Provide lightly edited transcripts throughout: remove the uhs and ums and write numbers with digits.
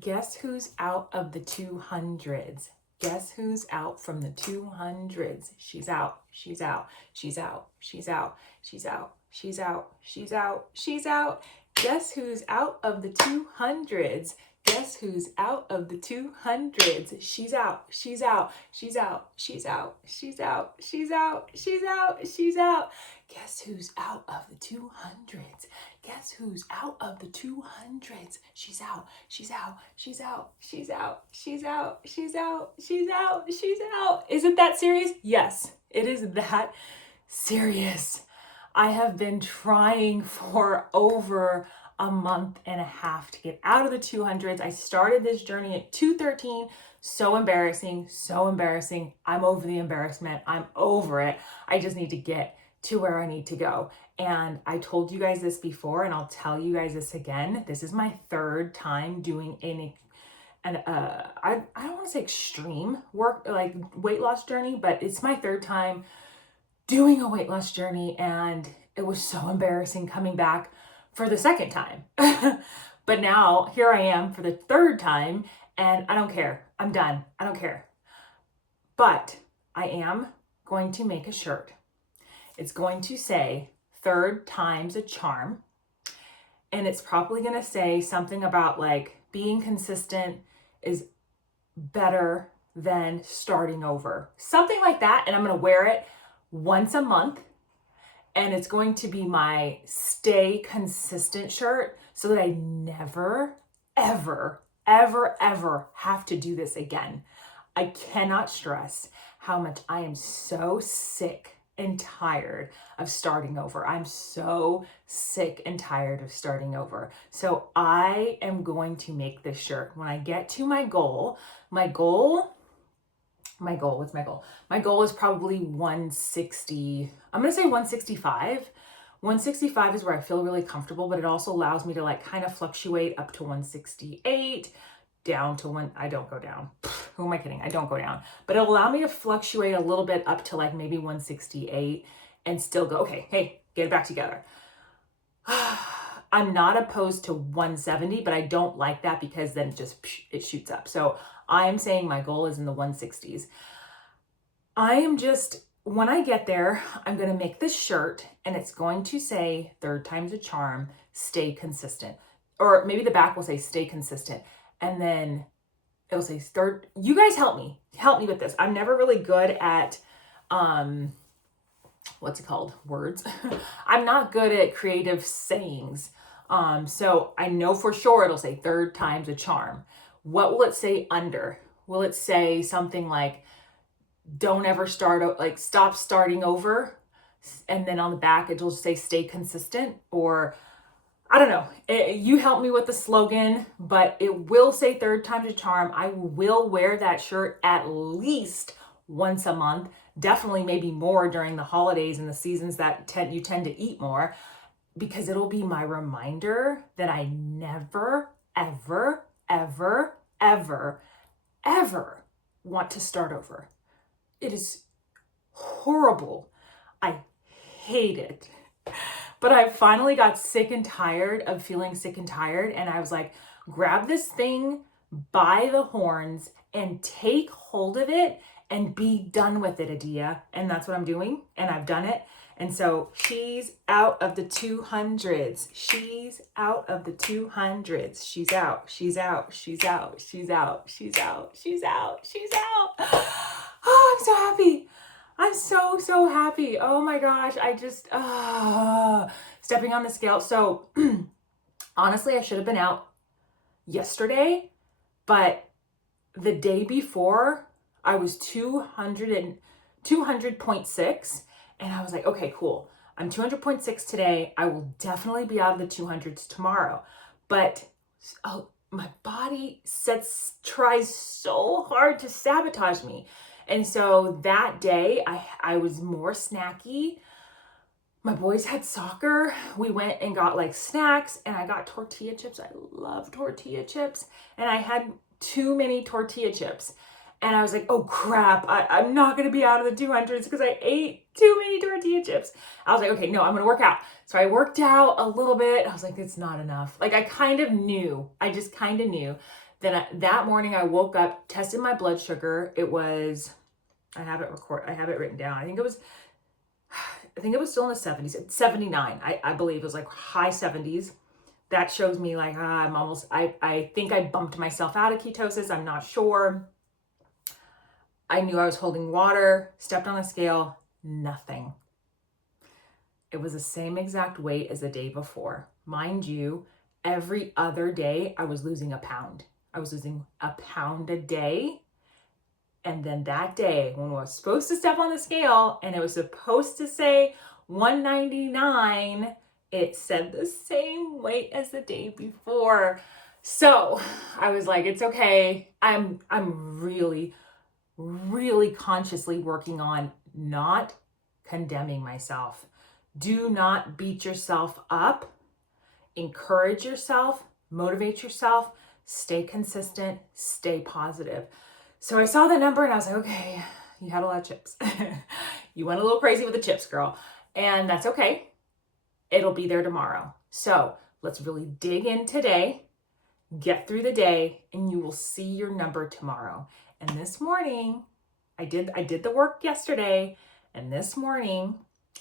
Guess who's out of the 200s? Guess who's out from the 200s? She's out. She's out. She's out. She's out. She's out. She's out. She's out. She's out. Guess who's out of the 200s? Guess who's out of the 200s? She's out. She's out. She's out. She's out. She's out. She's out. She's out. She's out. Guess who's out of the 200s? Guess who's out of the 200s? She's out. She's out. She's out. She's out. She's out. She's out. She's out. She's out. Is it that serious? Yes, it is that serious. I have been trying for over a month and a half to get out of the 200s. I started this journey at 213. So embarrassing. So embarrassing. I'm over the embarrassment. I'm over it. I just need to get to where I need to go. And I told you guys this before, and I'll tell you guys this again. This is my third time doing I don't want to say extreme work, like weight loss journey, but it's my third time doing a weight loss journey, and it was so embarrassing coming back for the second time. But now here I am for the third time, and I don't care. I'm done. I don't care. But I am going to make a shirt. It's going to say third time's a charm. And it's probably going to say something about like being consistent is better than starting over. Something like that. And I'm going to wear it once a month. And it's going to be my stay consistent shirt so that I never, ever, ever, ever have to do this again. I cannot stress how much I am so sick and tired of starting over. I'm so sick and tired of starting over. So I am going to make this shirt. When I get to my goal, what's my goal? My goal is probably 160. I'm going to say 165. 165 is where I feel really comfortable, but it also allows me to like kind of fluctuate up to 168. Down to one, I don't go down. Who am I kidding? I don't go down. But it'll allow me to fluctuate a little bit up to like maybe 168 and still go, okay, hey, get it back together. I'm not opposed to 170, but I don't like that because then it shoots up. So I am saying my goal is in the 160s. When I get there, I'm going to make this shirt and it's going to say third time's a charm, stay consistent. Or maybe the back will say stay consistent. And then it'll say third. You guys help me with this. I'm never really good at, what's it called? Words. I'm not good at creative sayings. So I know for sure it'll say third time's a charm. What will it say under? Will it say something like, don't ever stop starting over? And then on the back, it'll say stay consistent, or I don't know. You help me with the slogan, but it will say third time's a charm. I will wear that shirt at least once a month, definitely maybe more during the holidays and the seasons that you tend to eat more, because it'll be my reminder that I never, ever, ever, ever, ever want to start over. It is horrible. I hate it. But I finally got sick and tired of feeling sick and tired. And I was like, grab this thing by the horns and take hold of it and be done with it, Adia. And that's what I'm doing. And I've done it. And so she's out of the 200s. She's out of the 200s. She's out. She's out. She's out. She's out. She's out. She's out. She's out. Oh, I'm so happy. I'm so happy. Oh my gosh. I just, stepping on the scale. So honestly, I should have been out yesterday, but the day before I was 200.6. And I was like, okay, cool. I'm 200.6 today. I will definitely be out of the 200s tomorrow. But my body tries so hard to sabotage me. And so that day I was more snacky. My boys had soccer. We went and got like snacks, and I got tortilla chips. I love tortilla chips. And I had too many tortilla chips. And I was like, oh crap, I'm not going to be out of the 200s because I ate too many tortilla chips. I was like, okay, no, I'm going to work out. So I worked out a little bit. I was like, it's not enough. Like I just kind of knew Then that morning I woke up, tested my blood sugar. It was, I have it written down. I think it was still in the 70s, 79. I believe it was like high 70s. That shows me like, I think I bumped myself out of ketosis. I'm not sure. I knew I was holding water, stepped on a scale, nothing. It was the same exact weight as the day before. Mind you, every other day I was losing a pound. I was losing a pound a day. And then that day when I was supposed to step on the scale and it was supposed to say 199, it said the same weight as the day before. So I was like, it's okay. I'm really, really consciously working on not condemning myself. Do not beat yourself up. Encourage yourself, motivate yourself, stay consistent, stay positive. So I saw the number and I was like, okay, you had a lot of chips. You went a little crazy with the chips, girl. And that's okay. It'll be there tomorrow. So let's really dig in today, get through the day, and you will see your number tomorrow. And this morning, I did the work yesterday, and this morning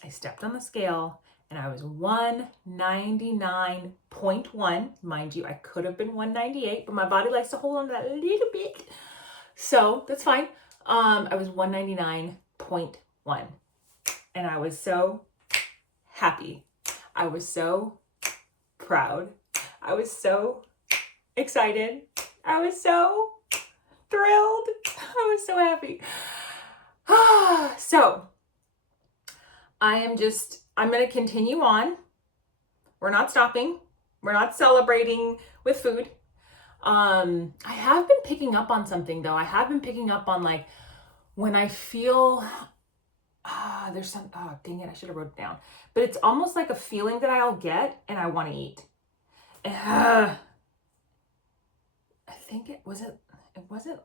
I stepped on the scale and I was 199.1. Mind you, I could have been 198, but my body likes to hold on to that a little bit. So that's fine. I was 199.1 and I was so happy. I was so proud. I was so excited. I was so thrilled. I was so happy. So I'm going to continue on. We're not stopping. We're not celebrating with food. I have been picking up on something though. I have been picking up on like when I feel, there's some, dang it, I should have wrote it down. But it's almost like a feeling that I'll get and I want to eat. I think it wasn't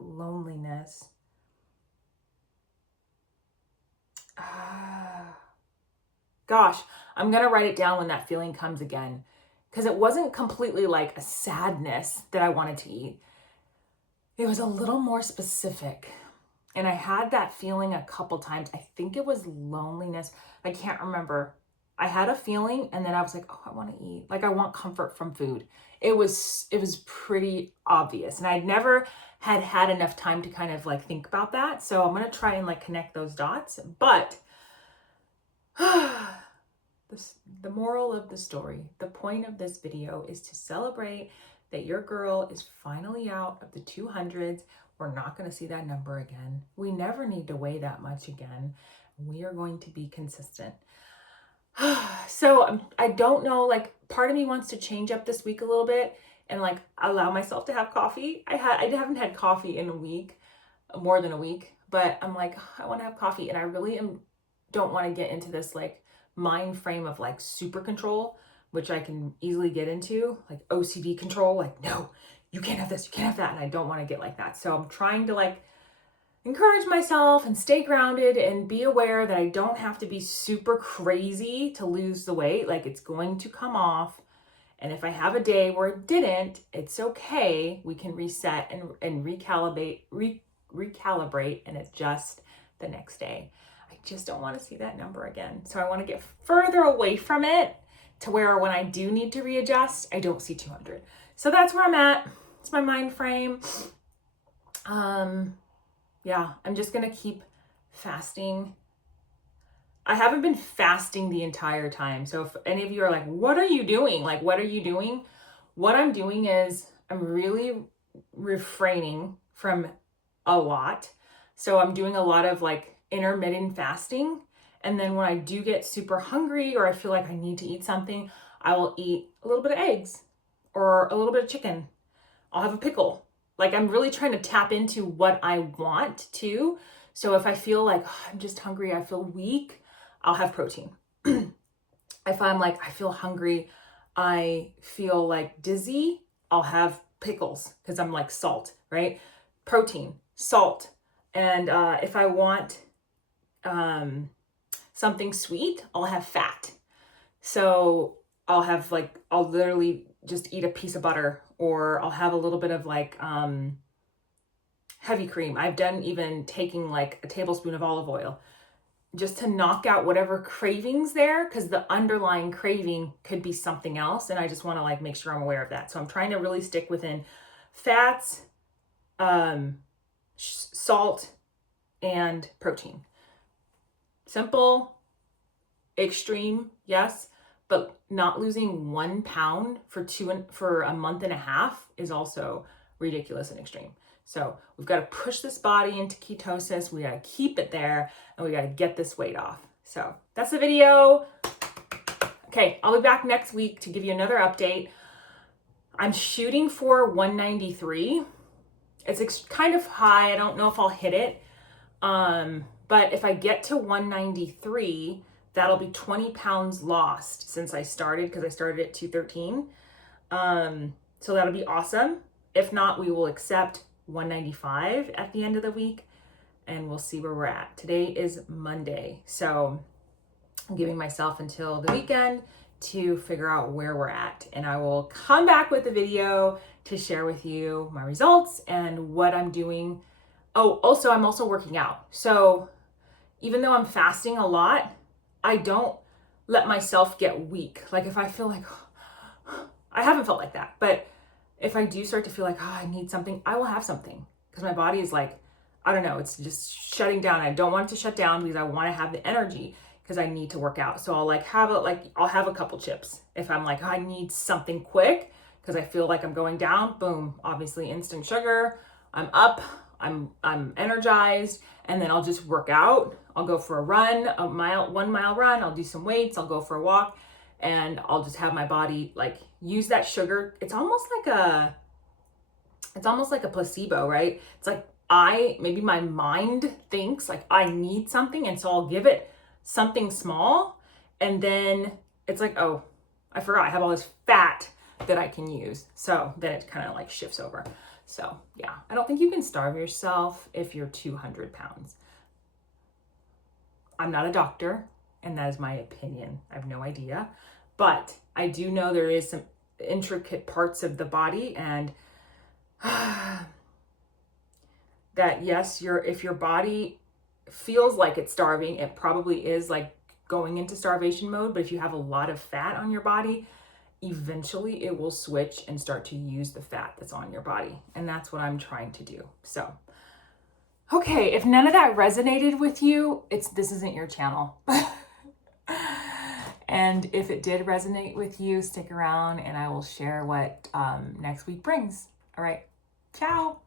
loneliness. Gosh, I'm going to write it down when that feeling comes again. Because it wasn't completely like a sadness that I wanted to eat. It was a little more specific. And I had that feeling a couple times. I think it was loneliness. I can't remember. I had a feeling and then I was like, oh, I want to eat. Like I want comfort from food. It was pretty obvious. And I'd never had enough time to kind of like think about that. So I'm going to try and like connect those dots. But the moral of the story, the point of this video is to celebrate that your girl is finally out of the 200s. We're not going to see that number again. We never need to weigh that much again. We are going to be consistent. So I don't know, like part of me wants to change up this week a little bit and like allow myself to have coffee. I haven't had coffee in a week, more than a week, but I'm like, I want to have coffee. And I really don't want to get into this like mind frame of like super control, which I can easily get into, like OCD control, like, no, you can't have this, you can't have that. And I don't want to get like that. So I'm trying to like encourage myself and stay grounded and be aware that I don't have to be super crazy to lose the weight. Like it's going to come off. And if I have a day where it didn't, it's okay. We can reset and recalibrate and adjust the next day. I just don't want to see that number again. So I want to get further away from it to where when I do need to readjust, I don't see 200. So that's where I'm at. It's my mind frame. Yeah, I'm just going to keep fasting. I haven't been fasting the entire time. So if any of you are like, what are you doing? Like, what are you doing? What I'm doing is I'm really refraining from a lot. So I'm doing a lot of like intermittent fasting. And then when I do get super hungry or I feel like I need to eat something, I will eat a little bit of eggs or a little bit of chicken. I'll have a pickle. Like I'm really trying to tap into what I want to. So if I feel like I'm just hungry, I feel weak, I'll have protein. If I'm like, I feel hungry, I feel like dizzy, I'll have pickles because I'm like salt, right? Protein, salt. And if I want something sweet, I'll have fat. So I'll literally just eat a piece of butter or I'll have a little bit of like heavy cream. I've done even taking like a tablespoon of olive oil just to knock out whatever cravings there, because the underlying craving could be something else. And I just want to like make sure I'm aware of that. So I'm trying to really stick within fats, salt, and protein. Simple, extreme, yes, but not losing 1 pound for a month and a half is also ridiculous and extreme. So we've got to push this body into ketosis. We got to keep it there, and we got to get this weight off. So that's the video. Okay, I'll be back next week to give you another update. I'm shooting for 193. It's kind of high. I don't know if I'll hit it. But if I get to 193, that'll be 20 pounds lost since I started, because I started at 213. So that'll be awesome. If not, we will accept 195 at the end of the week, and we'll see where we're at. Today is Monday, so I'm giving myself until the weekend to figure out where we're at, and I will come back with a video to share with you my results and what I'm doing. Oh, also, I'm also working out. So even though I'm fasting a lot, I don't let myself get weak. Like if I feel like, I haven't felt like that, but if I do start to feel like, I need something, I will have something, because my body is like, I don't know, it's just shutting down. I don't want it to shut down because I want to have the energy, because I need to work out. So I'll I'll have a couple chips. If I'm like, I need something quick because I feel like I'm going down, boom, obviously instant sugar. I'm up, I'm energized, and then I'll just work out. I'll go for a run, 1 mile run. I'll do some weights. I'll go for a walk, and I'll just have my body like use that sugar. It's almost like a placebo, right? It's like maybe my mind thinks like I need something, and so I'll give it something small, and then it's like, oh, I forgot I have all this fat that I can use. So then it kind of like shifts over. So yeah, I don't think you can starve yourself if you're 200 pounds. I'm not a doctor, and that is my opinion. I have no idea, but I do know there is some intricate parts of the body, and that yes, if your body feels like it's starving, it probably is like going into starvation mode. But if you have a lot of fat on your body, eventually it will switch and start to use the fat that's on your body. And that's what I'm trying to do. So, okay, if none of that resonated with you, this isn't your channel. And if it did resonate with you, stick around and I will share what next week brings. All right, ciao.